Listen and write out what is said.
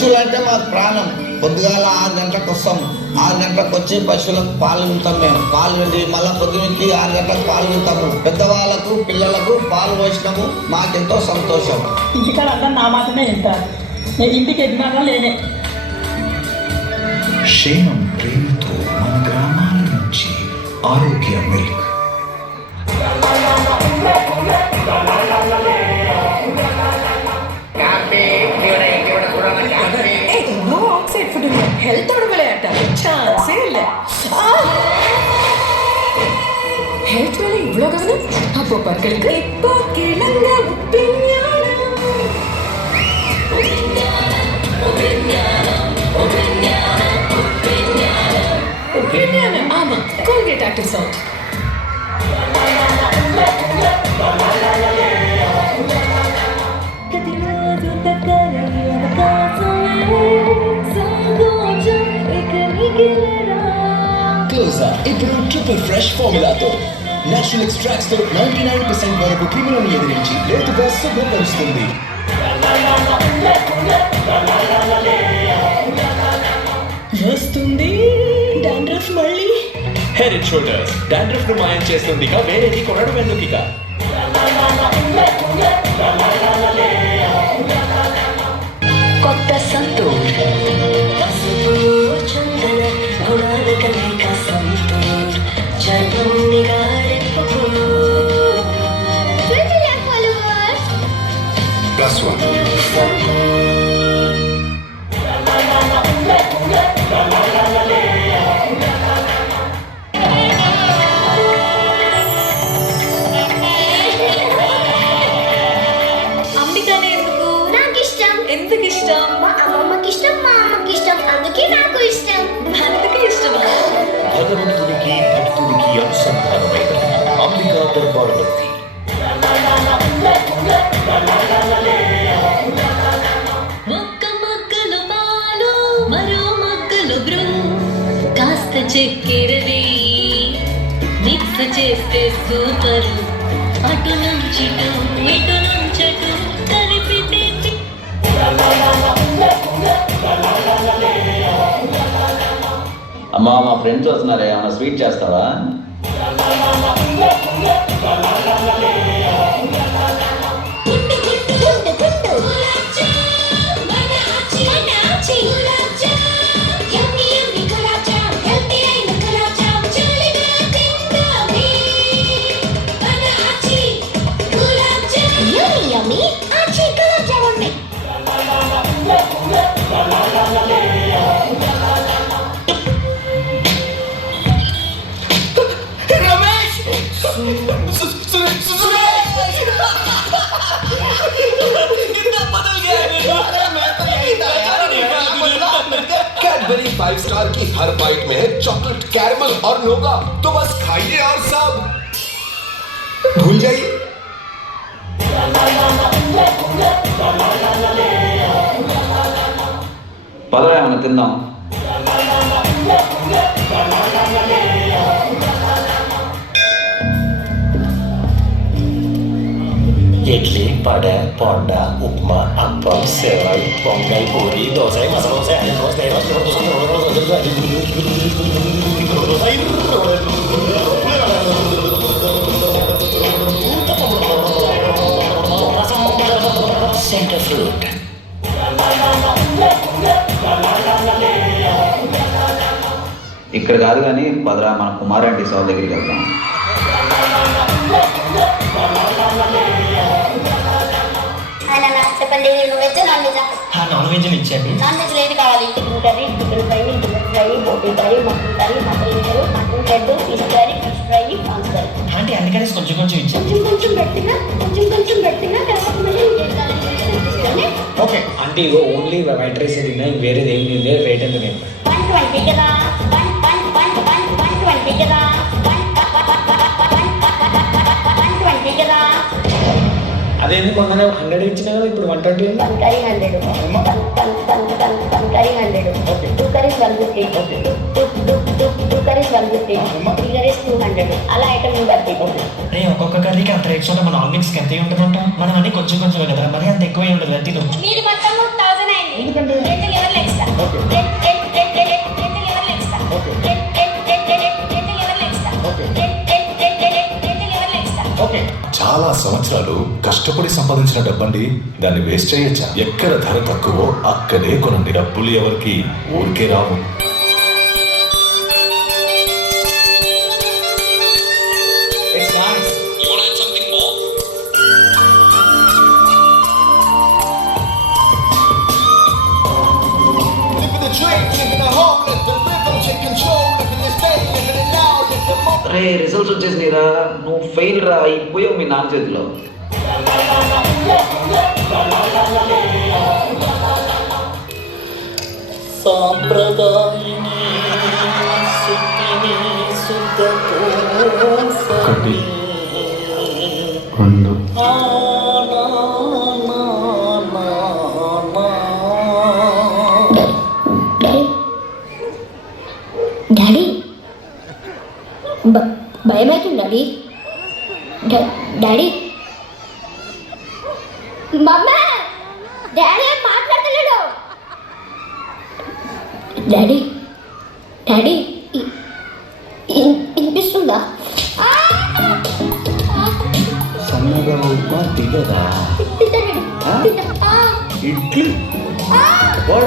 పశువులు అంటే మాకు ప్రాణం. పొద్దుగాల 6 గంటలకు వస్తాం. 6 గంటలకు వచ్చి పశువులకు పాలు వింటాం. మేము పాలు విండి మళ్ళీ పొద్దునకి 6 గంటలకు పాలు వింటాము. పెద్దవాళ్ళకు పిల్లలకు పాలు పోసినాము. మాకెంతో సంతోషం. ఇంటికాడ అందరు నా మాటనే వింటారు. నేను ఇంటికి ఎదిగినా లేనే. క్షేమం ప్రేమతో మన గ్రామాల నుంచి ఆరోగ్య మిల్క్. ஹெல்த் விளையாட்டா சான்ஸே இல்லை. ஹெல்த் வேலை இவ்வளோ கவனம் அப்போ பற்களுக்கு இப்போ கிழங்க ஆமா கோல்கேட் ஆக்டிவ் சவுண்ட். ఇప్పుడు ట్రిపుల్ ఫ్రెష్ ఫార్ములాతో నేచురల్ ఎక్స్ట్రాక్ట్స్ తో 99% వరకు క్రిములను ఎదిరించి లేటుగా శుభ్రపరుస్తుంది. వస్తుంది డాండ్రఫ్ మళ్ళీ. హెడ్ అండ్ షోల్డర్స్ డాండ్రఫ్ ను మాయం చేస్తుంది. వేరేది కొనడం ఎందుకు? ఇక కొత్త సంతూర్ చందన గుణాల కలయిక సంతూర్ చర్మం నిగారింపు. ఎందుకు ఇష్టం? మా అమ్మమ్మకి ఇష్టం, మా అమ్మకి ఇష్టం, అందుకే నాకు ఇష్టం. అందుకే ఇష్టమా? భగవంతునికి భక్తుడికి అనుసంధానమైన అంబికా దర్బార్ భక్తి. ఒక్క మగ్గలు పాలు మరో మగ్గలు బ్రూ కాస్త చక్కెరవి మిక్స్ చేస్తే సూపర్. అటు నుంచి ఇటు నుంచటు కలిపితే అమ్మా మా ఫ్రెండ్స్ వస్తున్నారే, ఏమన్నా స్వీట్ చేస్తావా? कैडबरी 5 स्टार की हर बाइट में है चॉकलेट, कैरमल और नोगा. तो बस खाइए और सब भूल जाइए. పదరా ఏమన్నా తిందాం. ఇడ్లీ, వడ, బోండా, ఉప్మా, అప్పం, సేవలు, పొంగల్, పూరి, దోశ, మసాలా దోశ, సెంటర్ ఫ్రూట్. ఇక్కడ కాదు కానీ పదరా మన కుమారంటి సార్ దగ్గరికి వెళ్తాం. చెప్పండి, veg non veg? Non veg ఇచ్చేయండి. నాన్ వెజ్ ఏది కావాలి? Chicken curry, chicken fry, chicken fry, boti curry, mutton curry, mutton liver, mutton head, fish curry, fish fry, prawns curry. అంటే అందుకని కొంచెం కొంచెం ఇచ్చాను. కొంచెం పెట్టినా తర్వాత ఓకే అంటే ఇగో ఓన్లీ వైట్ రైస్ తిన్నా, వేరేది ఏం లేదు. రేట్ ఎంత? నేను 120 కదా. 120 కదా. 120 కదా. అదేందుకు కొందరు 100 ఇచ్చినా కదా, ఇప్పుడు 120. 1 curry 100. 1 curry 100. 2 curries 150. Curries 150, 3 curries 200 అలా ఐటమ్ బట్టి. రే ఒక్కొక్క కర్రీకి అంత రేట్స్ ఉంటే మన ఆల్మిక్స్కి ఎంత ఉంటుందంట? మనం అన్ని కొంచెం కొంచెం కదా, మరి అంత ఎక్కువ ఉండదు తిను. మీరు మొత్తం 1000 అయింది. 2 level extra. 2 level extra. 2 level extra. 2 level extra. చాలా సంవత్సరాలు కష్టపడి సంపాదించిన డబ్బండి, దాన్ని వేస్ట్ చేయొచ్చా? ఎక్కడ ధర తక్కువో అక్కడే కొనండి. డబ్బులు ఎవరికి ఊరికే రావు. It's nice. You want to add something more? Living the dream, living the home, let the rhythm take control. Living this day, living it now, live the moment. అరే రిజల్ట్స్ వచ్చేసినాయిరా, నువ్వు ఫెయిల్ రా, అయిపోయావు మీ నాన్న చేతిలో. సాంప్రదాయిని సుఖిని ఒకటి, రెండు, డాడీ భయమవుతుంది డాడీ. డాడీ మమ్మా daddy ఏం మాట్లాడతలేడు. డాడీ డాడీ వినిపిస్తుందా? సన్నగా ఉప్మా తిగదా ఇడ్లీ వడ